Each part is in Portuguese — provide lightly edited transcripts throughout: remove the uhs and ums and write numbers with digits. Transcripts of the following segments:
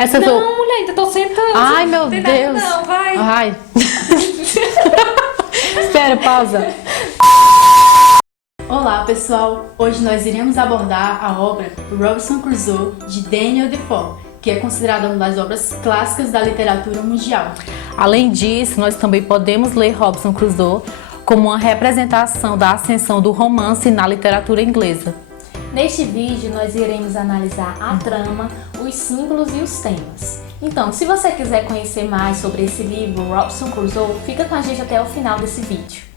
Essa foi... Não, mulher, ainda tô sentando. Ai, meu Tem Deus. nada não, vai. Ai. Espera, pausa. Olá, pessoal. Hoje nós iremos abordar a obra Robinson Crusoe, de Daniel Defoe, que é considerada uma das obras clássicas da literatura mundial. Além disso, nós também podemos ler Robinson Crusoe como uma representação da ascensão do romance na literatura inglesa. Neste vídeo, nós iremos analisar a trama, os símbolos e os temas. Então, se você quiser conhecer mais sobre esse livro, Robinson Crusoe, fica com a gente até o final desse vídeo.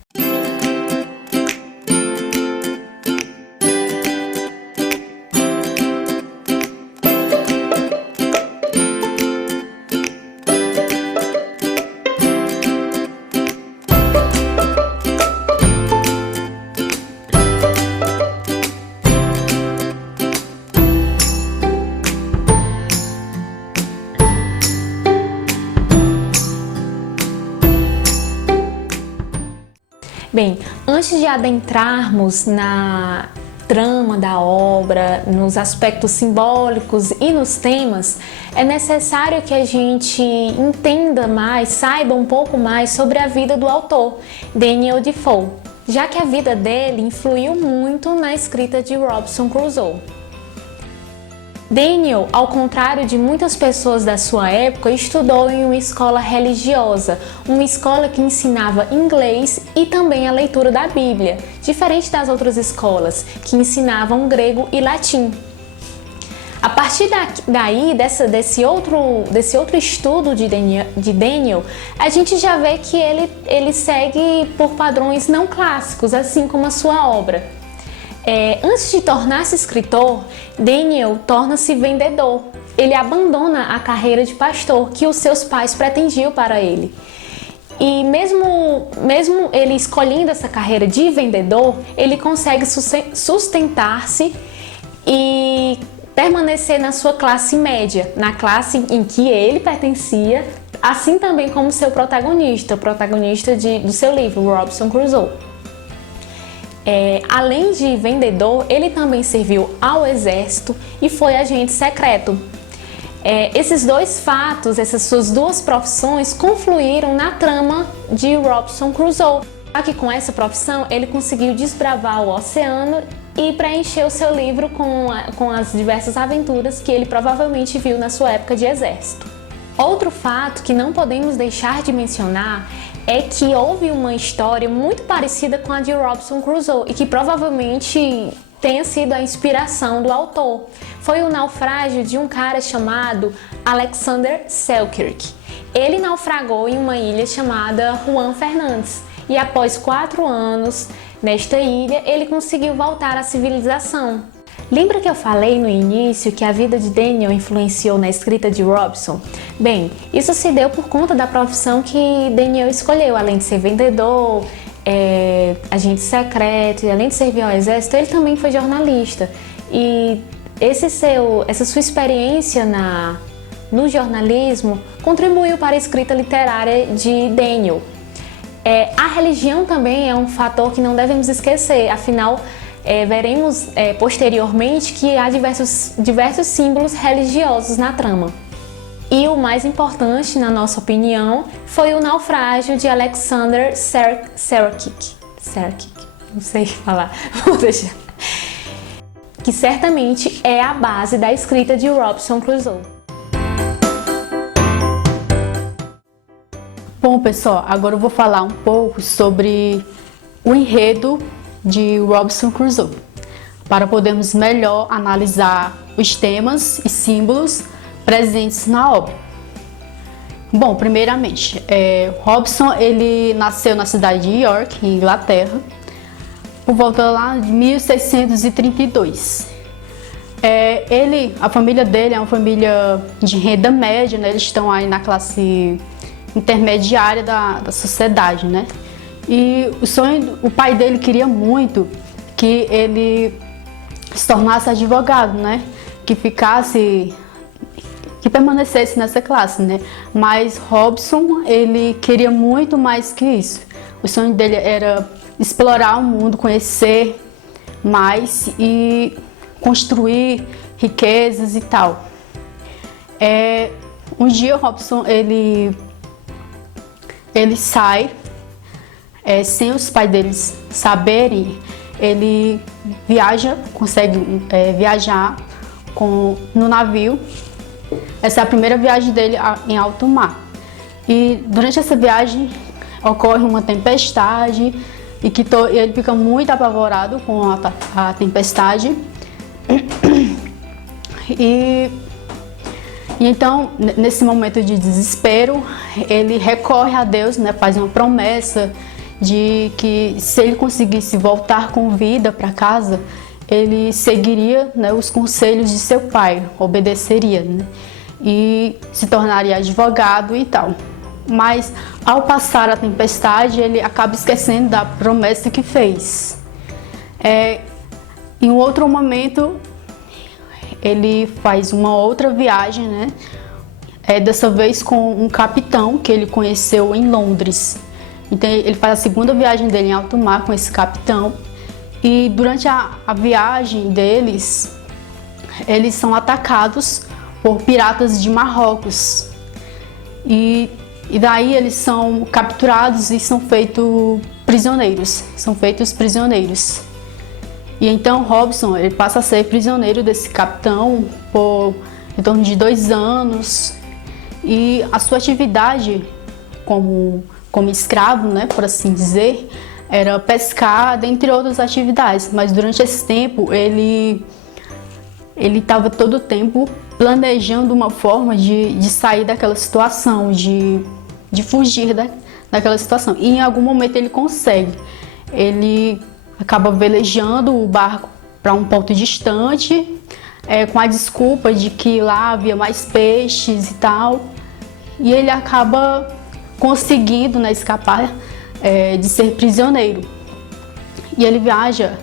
Bem, antes de adentrarmos na trama da obra, nos aspectos simbólicos e nos temas, é necessário que a gente entenda mais, saiba um pouco mais sobre a vida do autor, Daniel Defoe, já que a vida dele influiu muito na escrita de Robinson Crusoe. Daniel, ao contrário de muitas pessoas da sua época, estudou em uma escola religiosa, uma escola que ensinava inglês e também a leitura da Bíblia, diferente das outras escolas, que ensinavam grego e latim. A partir daí, desse outro estudo de Daniel, a gente já vê que ele segue por padrões não clássicos, assim como a sua obra. Antes de tornar-se escritor, Daniel torna-se vendedor. Ele abandona a carreira de pastor que os seus pais pretendiam para ele. E mesmo ele escolhendo essa carreira de vendedor, ele consegue sustentar-se e permanecer na sua classe média, na classe em que ele pertencia, assim também como seu protagonista, o protagonista do seu livro, Robinson Crusoe. Além de vendedor, ele também serviu ao exército e foi agente secreto. Esses dois fatos, essas suas duas profissões, confluíram na trama de Robinson Crusoe. Já que com essa profissão ele conseguiu desbravar o oceano e preencher o seu livro com as diversas aventuras que ele provavelmente viu na sua época de exército. Outro fato que não podemos deixar de mencionar é que houve uma história muito parecida com a de Robinson Crusoe e que provavelmente tenha sido a inspiração do autor. Foi o naufrágio de um cara chamado Alexander Selkirk. Ele naufragou em uma ilha chamada Juan Fernandes e após 4 anos nesta ilha ele conseguiu voltar à civilização. Lembra que eu falei no início que a vida de Daniel influenciou na escrita de Robinson? Bem, isso se deu por conta da profissão que Daniel escolheu. Além de ser vendedor, agente secreto e além de servir ao exército, ele também foi jornalista. E essa sua experiência no jornalismo contribuiu para a escrita literária de Daniel. A religião também é um fator que não devemos esquecer, afinal, veremos posteriormente que há diversos símbolos religiosos na trama. E o mais importante, na nossa opinião, foi o naufrágio de Alexander Selkirk. Não sei falar, vou deixar. Que certamente é a base da escrita de Robinson Crusoe. Bom, pessoal, agora eu vou falar um pouco sobre o enredo de Robinson Crusoe, para podermos melhor analisar os temas e símbolos presentes na obra. Bom, primeiramente, Robinson ele nasceu na cidade de York, em Inglaterra, por volta lá de 1632. A família dele é uma família de renda média, né? Eles estão aí na classe intermediária da sociedade, né? E o pai dele queria muito que ele se tornasse advogado, né? Que permanecesse nessa classe, né? Mas Robinson, ele queria muito mais que isso. O sonho dele era explorar o mundo, conhecer mais e construir riquezas e tal. Um dia Robson ele sai sem os pais deles saberem. Ele consegue viajar no navio. Essa é a primeira viagem dele em alto mar. E durante essa viagem ocorre uma tempestade e ele fica muito apavorado com a tempestade. E então, nesse momento de desespero, ele recorre a Deus, né, faz uma promessa de que se ele conseguisse voltar com vida para casa, ele seguiria, né, os conselhos de seu pai, obedeceria, né, e se tornaria advogado e tal. Mas ao passar a tempestade, ele acaba esquecendo da promessa que fez. Em um outro momento, ele faz uma outra viagem, né? Dessa vez com um capitão que ele conheceu em Londres. Então ele faz a segunda viagem dele em alto mar com esse capitão. E durante a viagem deles, eles são atacados por piratas de Marrocos. E daí eles são capturados e são feitos prisioneiros. E então Robson ele passa a ser prisioneiro desse capitão por em torno de 2 anos. E a sua atividade como escravo, né, por assim dizer, era pescar, dentre outras atividades. Mas durante esse tempo ele estava todo o tempo planejando uma forma de sair daquela situação, de fugir daquela situação. E em algum momento ele consegue. Ele acaba velejando o barco para um ponto distante, com a desculpa de que lá havia mais peixes e tal. E ele acaba conseguindo, né, escapar de ser prisioneiro. E ele viaja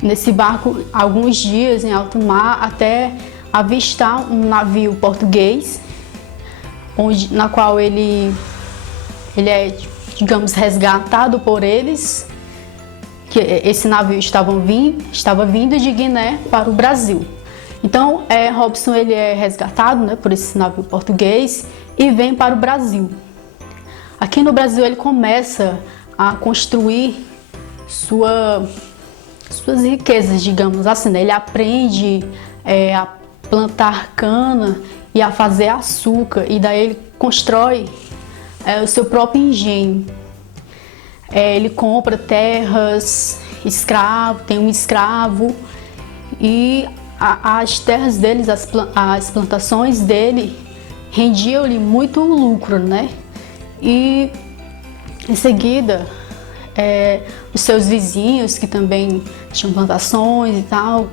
nesse barco alguns dias em alto mar até avistar um navio português, na qual ele é, digamos, resgatado por eles, que esse navio estava vindo de Guiné para o Brasil. Então, Robson ele é resgatado, né, por esse navio português e vem para o Brasil. Aqui no Brasil ele começa a construir suas riquezas, digamos assim, né? Ele aprende a plantar cana e a fazer açúcar, e daí ele constrói o seu próprio engenho. Ele compra terras, tem um escravo, e as terras deles, as plantações dele rendiam-lhe muito lucro, né? E em seguida, os seus vizinhos, que também tinham plantações e tal,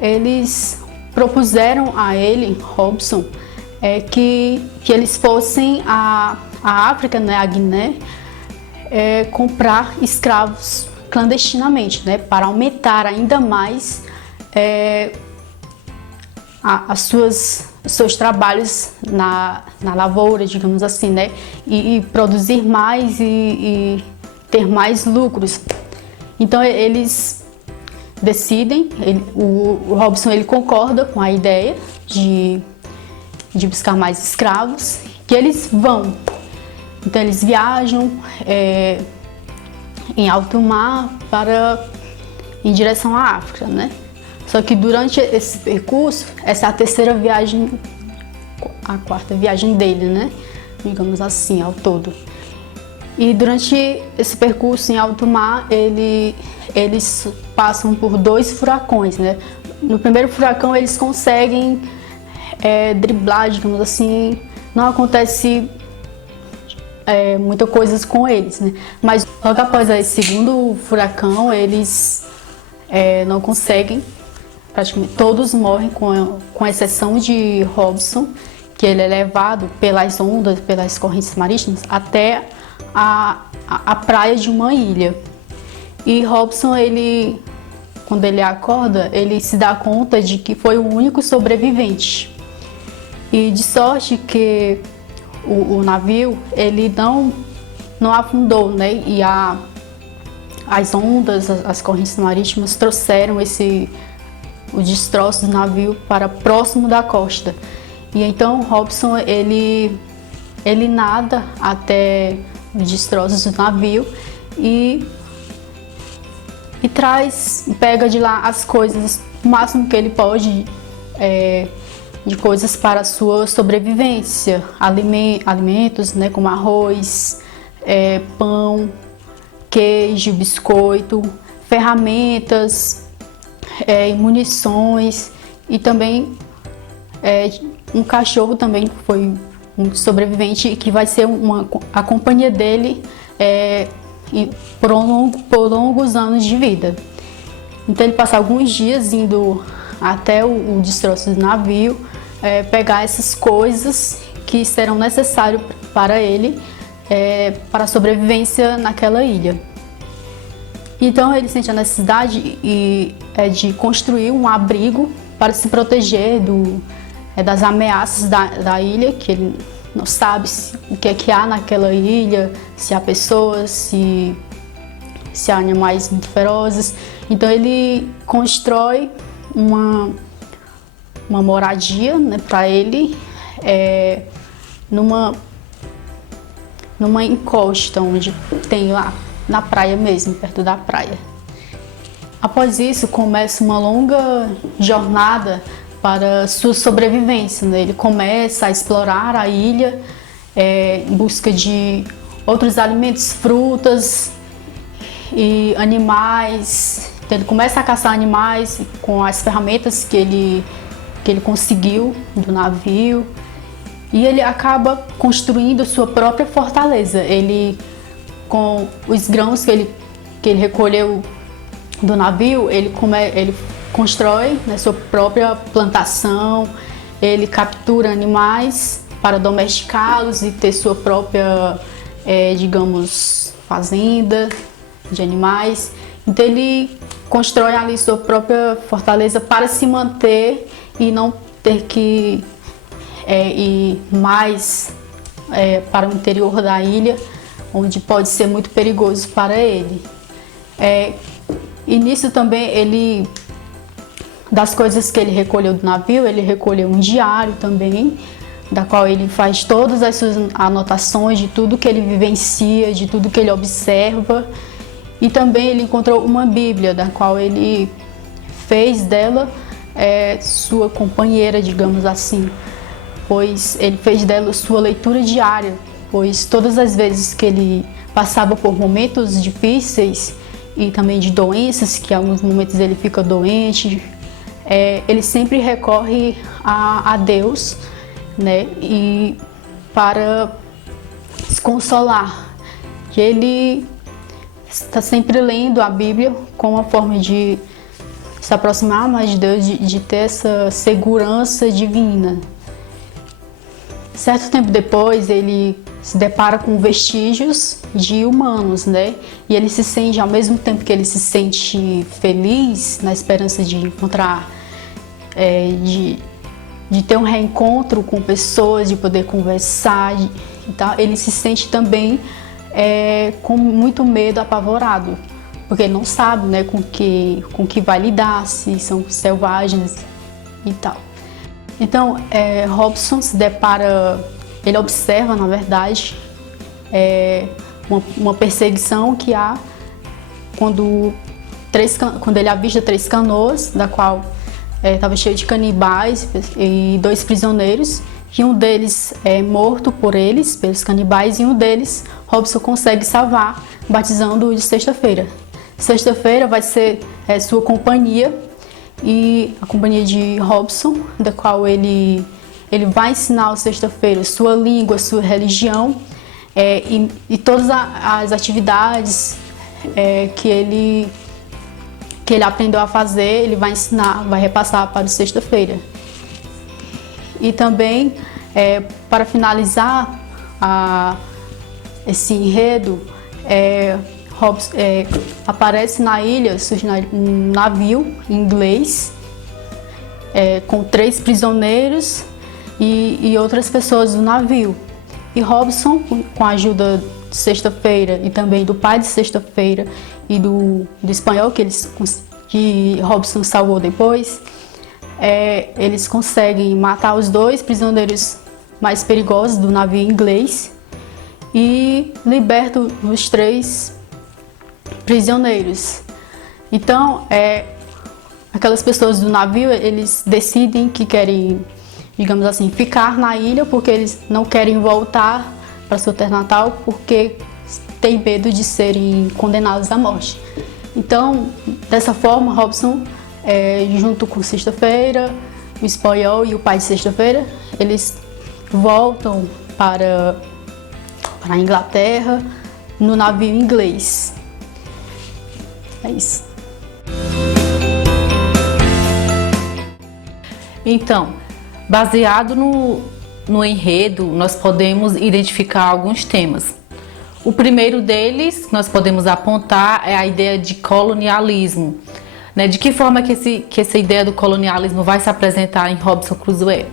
eles propuseram a ele, Robson, que eles fossem à África, né, a Guiné, comprar escravos clandestinamente, né, para aumentar ainda mais os seus trabalhos na lavoura, digamos assim, né, e produzir mais e ter mais lucros. Então eles decidem, o Robson ele concorda com a ideia de buscar mais escravos, que eles vão. Então eles viajam em alto mar em direção à África, né? Só que durante esse percurso, essa é a terceira viagem, a quarta viagem dele, né? Digamos assim, ao todo. E durante esse percurso em alto mar, eles passam por 2 furacões, né? No primeiro furacão eles conseguem driblar, digamos assim, não acontece muita coisa com eles, né? Mas logo após esse segundo furacão, eles não conseguem, praticamente todos morrem, com exceção de Robson, que ele é levado pelas ondas, pelas correntes marítimas, até a praia de uma ilha. E Robson, quando ele acorda, ele se dá conta de que foi o único sobrevivente. E de sorte que o navio ele não afundou, né? E as ondas, as correntes marítimas trouxeram os destroços do navio para próximo da costa. E então Robson ele nada até os destroços do navio e pega de lá as coisas, o máximo que ele pode, de coisas para a sua sobrevivência, alimentos, né, como arroz, pão, queijo, biscoito, ferramentas, munições e também um cachorro também foi um sobrevivente que vai ser a companhia dele por longos anos de vida. Então ele passa alguns dias indo até o destroço do navio, pegar essas coisas que serão necessárias para ele, para a sobrevivência naquela ilha. Então ele sente a necessidade de construir um abrigo para se proteger das ameaças da ilha, que ele não sabe o que é que há naquela ilha, se há pessoas, se há animais muito ferozes. Então ele constrói uma moradia, né, para ele, numa encosta onde tem lá na praia mesmo, perto da praia. Após isso começa uma longa jornada para sua sobrevivência, né? Ele começa a explorar a ilha em busca de outros alimentos, frutas e animais. Então, ele começa a caçar animais com as ferramentas que ele conseguiu do navio e ele acaba construindo sua própria fortaleza. Ele, com os grãos que ele recolheu do navio, ele constrói, né, sua própria plantação, ele captura animais para domesticá-los e ter sua própria, digamos, fazenda de animais. Então ele constrói ali sua própria fortaleza para se manter e não ter que ir mais para o interior da ilha, onde pode ser muito perigoso para ele. E nisso também das coisas que ele recolheu do navio, ele recolheu um diário também, da qual ele faz todas as suas anotações de tudo que ele vivencia, de tudo que ele observa. E também ele encontrou uma Bíblia, da qual ele fez dela sua companheira, digamos assim, pois ele fez dela sua leitura diária, pois todas as vezes que ele passava por momentos difíceis e também de doenças, que em alguns momentos ele fica doente, ele sempre recorre a Deus, né, e para se consolar. E ele está sempre lendo a Bíblia como uma forma de se aproximar mais de Deus, de ter essa segurança divina. Certo tempo depois, ele se depara com vestígios de humanos, né? E ele se sente, ao mesmo tempo que ele se sente feliz, na esperança de encontrar, de ter um reencontro com pessoas, de poder conversar e tal, ele se sente também com muito medo, apavorado, porque ele não sabe, né, com que vai lidar, se são selvagens e tal. Então, Robson se depara, ele observa, na verdade, uma perseguição que há quando ele avista 3 canoas, da qual estava cheio de canibais e 2 prisioneiros, e um deles é morto pelos canibais, e um deles Robson consegue salvar, batizando-o de Sexta-feira. Sexta-feira vai ser sua companhia, e a companhia de Robson, da qual ele vai ensinar ao Sexta-feira sua língua, sua religião, e todas as atividades que ele aprendeu a fazer, ele vai ensinar, vai repassar para o Sexta-feira. E também, para finalizar esse enredo, Robson aparece na ilha, surge um navio inglês com 3 prisioneiros e outras pessoas do navio. E Robson, com a ajuda de Sexta-feira e também do pai de Sexta-feira e do espanhol que Robson salvou depois, eles conseguem matar os 2 prisioneiros mais perigosos do navio inglês e libertam os 3 prisioneiros. Então, aquelas pessoas do navio, eles decidem que querem, digamos assim, ficar na ilha porque eles não querem voltar para sua terra natal porque têm medo de serem condenados à morte. Então, dessa forma, Robson, junto com Sexta-feira, o Espanhol e o pai de Sexta-feira, eles voltam para a Inglaterra no navio inglês. É isso. Então, baseado no enredo, nós podemos identificar alguns temas. O primeiro deles, que nós podemos apontar, é a ideia de colonialismo. Né? De que forma que essa ideia do colonialismo vai se apresentar em Robinson Crusoe?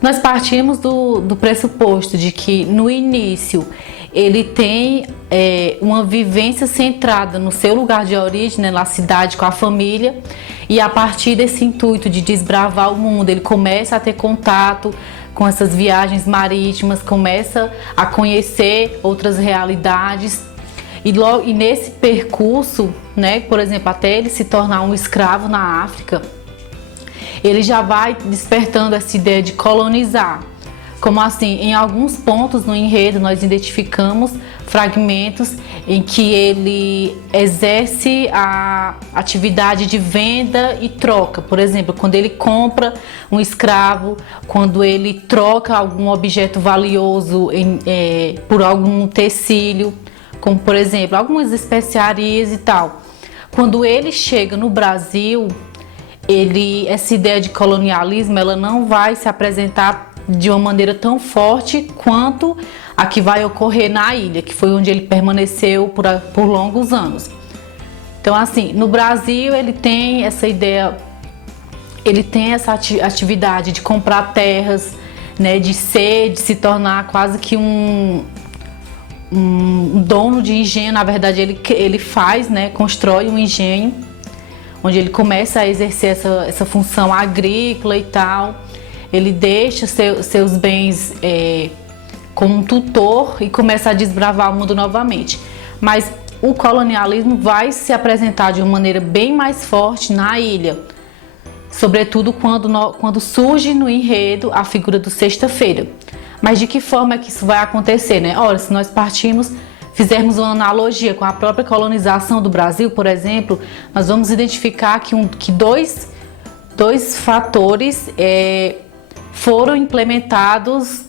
Nós partimos do pressuposto de que, no início, ele tem uma vivência centrada no seu lugar de origem, né, na cidade com a família, e a partir desse intuito de desbravar o mundo, ele começa a ter contato com essas viagens marítimas, começa a conhecer outras realidades, e nesse percurso, né, por exemplo, até ele se tornar um escravo na África, ele já vai despertando essa ideia de colonizar. Como assim, em alguns pontos no enredo nós identificamos fragmentos em que ele exerce a atividade de venda e troca. Por exemplo, quando ele compra um escravo, quando ele troca algum objeto valioso por algum tecido, como por exemplo, algumas especiarias e tal. Quando ele chega no Brasil, essa ideia de colonialismo, ela não vai se apresentar de uma maneira tão forte quanto a que vai ocorrer na ilha, que foi onde ele permaneceu por longos anos. Então, assim, no Brasil ele tem essa ideia, ele tem essa atividade de comprar terras, né, de se tornar quase que um dono de engenho. Na verdade, ele faz, né, constrói um engenho, onde ele começa a exercer essa função agrícola e tal. Ele deixa seus bens como um tutor e começa a desbravar o mundo novamente. Mas o colonialismo vai se apresentar de uma maneira bem mais forte na ilha, sobretudo quando surge no enredo a figura do Sexta-feira. Mas de que forma é que isso vai acontecer, né? Ora, se nós fizermos uma analogia com a própria colonização do Brasil, por exemplo, nós vamos identificar que dois fatores foram implementados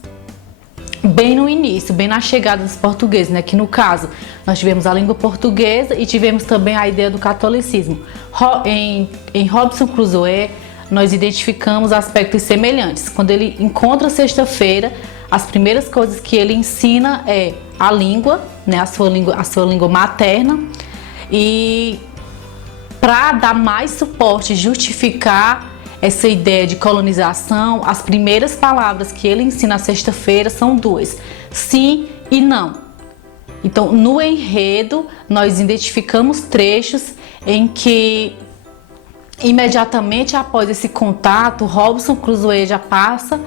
bem no início, bem na chegada dos portugueses, né? Que no caso, nós tivemos a língua portuguesa e tivemos também a ideia do catolicismo. Em Robinson Crusoe, nós identificamos aspectos semelhantes. Quando ele encontra Sexta-feira, as primeiras coisas que ele ensina é a língua, né? A sua língua materna, e para dar mais suporte, justificar essa ideia de colonização, as primeiras palavras que ele ensina à Sexta-feira são 2: sim e não. Então, no enredo, nós identificamos trechos em que, imediatamente após esse contato, Robinson Crusoe já passa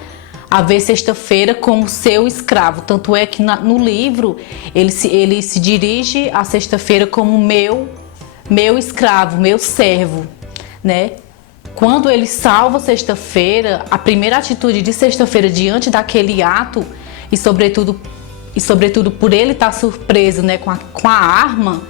a ver Sexta-feira como seu escravo. Tanto é que no livro ele se dirige a Sexta-feira como meu escravo, meu servo, né? Quando ele salva Sexta-feira, a primeira atitude de Sexta-feira diante daquele ato, e sobretudo por ele estar surpreso, né, com a arma,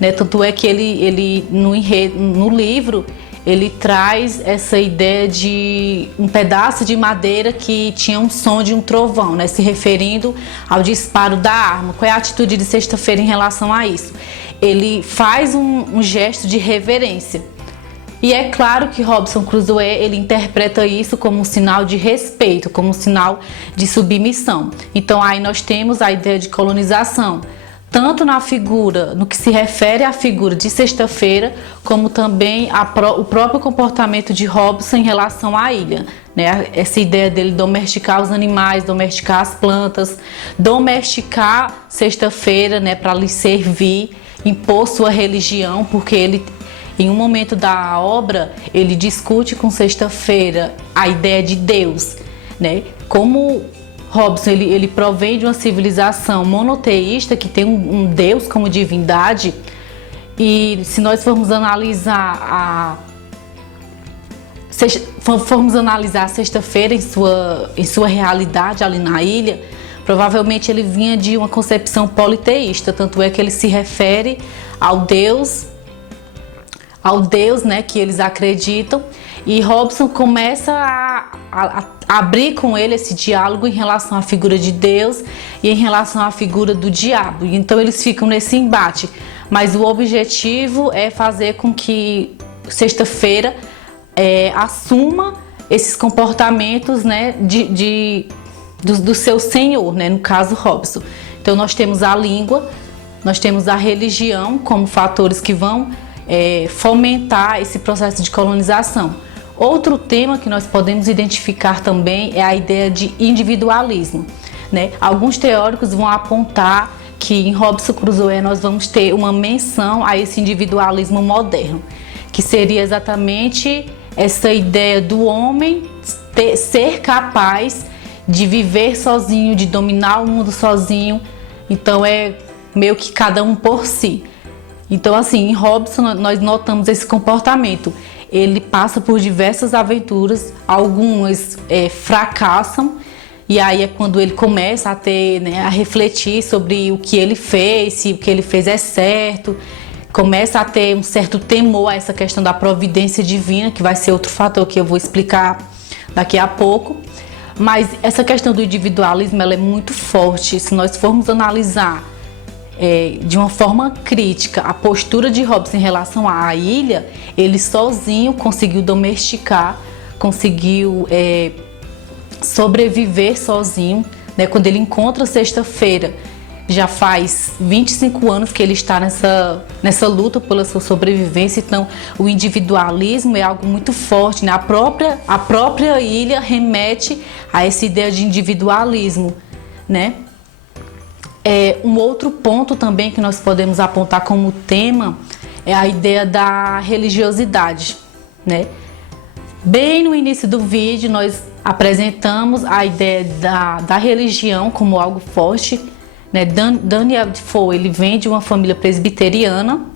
né? Tanto é que ele no livro ele traz essa ideia de um pedaço de madeira que tinha um som de um trovão, né, se referindo ao disparo da arma. Qual é a atitude de Sexta-feira em relação a isso? Ele faz um gesto de reverência. E é claro que Robinson Crusoe, ele interpreta isso como um sinal de respeito, como um sinal de submissão. Então aí nós temos a ideia de colonização, tanto no que se refere à figura de Sexta-feira, como também o próprio comportamento de Robinson em relação à ilha, né? Essa ideia dele domesticar os animais, domesticar as plantas, domesticar Sexta-feira, né, para lhe servir, impor sua religião, porque Em um momento da obra, ele discute com Sexta-feira a ideia de Deus, né? Como Robson ele provém de uma civilização monoteísta que tem um Deus como divindade, e se nós formos analisar a Sexta-feira em sua realidade ali na ilha, provavelmente ele vinha de uma concepção politeísta, tanto é que ele se refere ao Deus, né, que eles acreditam, e Robson começa a abrir com ele esse diálogo em relação à figura de Deus e em relação à figura do diabo. Então eles ficam nesse embate, mas o objetivo é fazer com que Sexta-feira assuma esses comportamentos, né, do seu senhor, né, no caso Robson. Então nós temos a língua, nós temos a religião como fatores que vão fomentar esse processo de colonização. Outro tema que nós podemos identificar também é a ideia de individualismo, né? Alguns teóricos vão apontar que em Robson Crusoe nós vamos ter uma menção a esse individualismo moderno, que seria exatamente essa ideia do homem ser capaz de viver sozinho, de dominar o mundo sozinho. Então é meio que cada um por si. Então assim, em Robson nós notamos esse comportamento. Ele passa por diversas aventuras, algumas fracassam, e aí é quando ele começa a ter, né, a refletir sobre o que ele fez, se o que ele fez é certo, começa a ter um certo temor a essa questão da providência divina, que vai ser outro fator que eu vou explicar daqui a pouco. Mas essa questão do individualismo ela é muito forte. Se nós formos analisar de uma forma crítica a postura de Robson em relação à ilha, ele sozinho conseguiu domesticar, conseguiu sobreviver sozinho, né? Quando ele encontra Sexta-feira, já faz 25 anos que ele está nessa luta pela sua sobrevivência. Então o individualismo é algo muito forte, né? A própria ilha remete a essa ideia de individualismo, né? Um outro ponto também que nós podemos apontar como tema é a ideia da religiosidade, né? Bem no início do vídeo nós apresentamos a ideia da religião como algo forte, né? Daniel Defoe ele vem de uma família presbiteriana,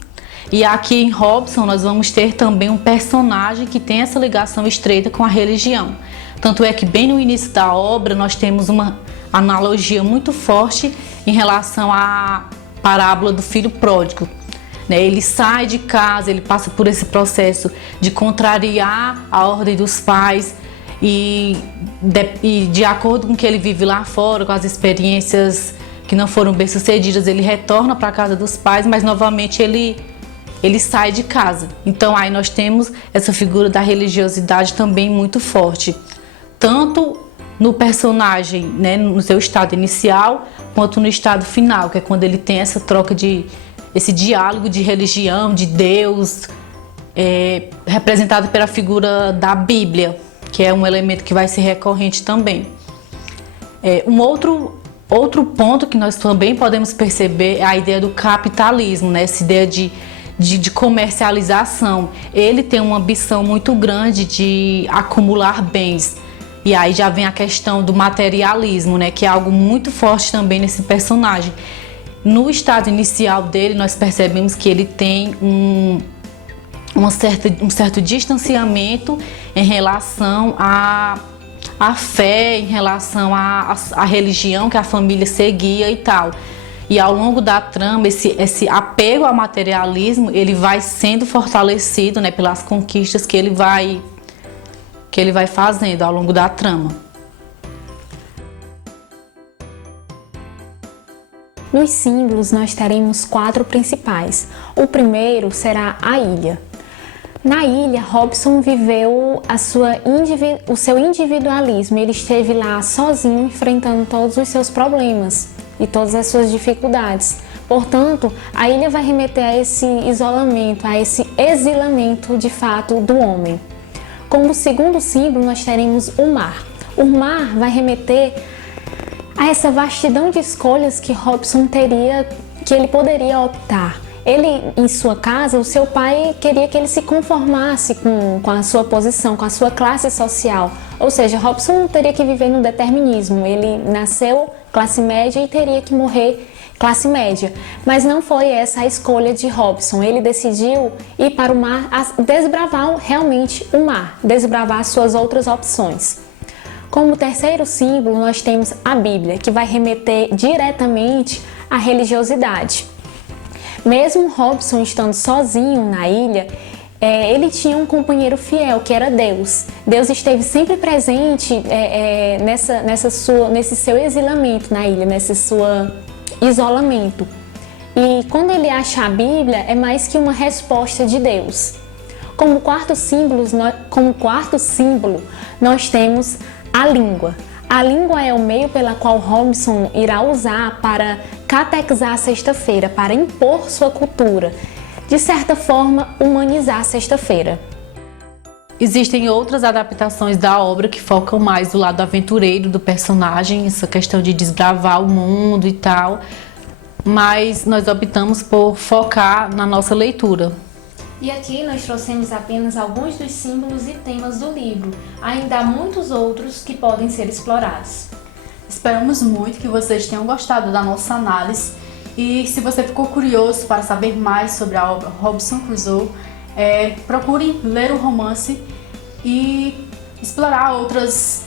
e aqui em Robson nós vamos ter também um personagem que tem essa ligação estreita com a religião. Tanto é que bem no início da obra nós temos uma analogia muito forte em relação à parábola do filho pródigo, né? Ele sai de casa, ele passa por esse processo de contrariar a ordem dos pais e de acordo com o que ele vive lá fora, com as experiências que não foram bem sucedidas, ele retorna para a casa dos pais, mas novamente ele sai de casa. Então aí nós temos essa figura da religiosidade também muito forte, tanto no personagem, né, no seu estado inicial, quanto no estado final, que é quando ele tem essa troca esse diálogo de religião, de Deus, representado pela figura da Bíblia, que é um elemento que vai ser recorrente também. Um outro ponto que nós também podemos perceber é a ideia do capitalismo, né? Essa ideia de comercialização. Ele tem uma ambição muito grande de acumular bens. E aí já vem a questão do materialismo, né? Que é algo muito forte também nesse personagem. No estado inicial dele, nós percebemos que ele tem um certo distanciamento em relação à fé, em relação à religião que a família seguia e tal. E ao longo da trama, esse apego ao materialismo, ele vai sendo fortalecido, né, pelas conquistas que ele vai fazendo ao longo da trama. Nos símbolos nós teremos 4 principais. O primeiro será a ilha. Na ilha, Robson viveu o seu individualismo. Ele esteve lá sozinho, enfrentando todos os seus problemas e todas as suas dificuldades. Portanto, a ilha vai remeter a esse isolamento, a esse exilamento de fato do homem. Como segundo símbolo, nós teremos o mar. O mar vai remeter a essa vastidão de escolhas que Robson teria, que ele poderia optar. Ele, em sua casa, o seu pai queria que ele se conformasse com a sua posição, com a sua classe social. Ou seja, Robson teria que viver no determinismo. Ele nasceu classe média e teria que morrer classe média. Mas não foi essa a escolha de Robson. Ele decidiu ir para o mar, desbravar realmente o mar, desbravar suas outras opções. Como terceiro símbolo, nós temos a Bíblia, que vai remeter diretamente à religiosidade. Mesmo Robson estando sozinho na ilha, ele tinha um companheiro fiel, que era Deus. Deus esteve sempre presente nesse seu exilamento na ilha, nesse seu isolamento. E quando ele acha a Bíblia, é mais que uma resposta de Deus. Como quarto símbolo, nós temos a língua. A língua é o meio pela qual Robson irá usar para catequizar a sexta-feira, para impor sua cultura, de certa forma, humanizar a sexta-feira. Existem outras adaptações da obra que focam mais do lado aventureiro do personagem, essa questão de desbravar o mundo e tal, mas nós optamos por focar na nossa leitura. E aqui nós trouxemos apenas alguns dos símbolos e temas do livro. Ainda há muitos outros que podem ser explorados. Esperamos muito que vocês tenham gostado da nossa análise e se você ficou curioso para saber mais sobre a obra Robinson Crusoe, procure ler o romance e explorar outras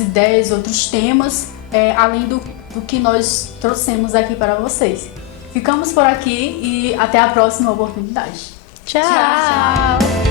ideias, outros temas, além do que nós trouxemos aqui para vocês. Ficamos por aqui e até a próxima oportunidade. Tchau!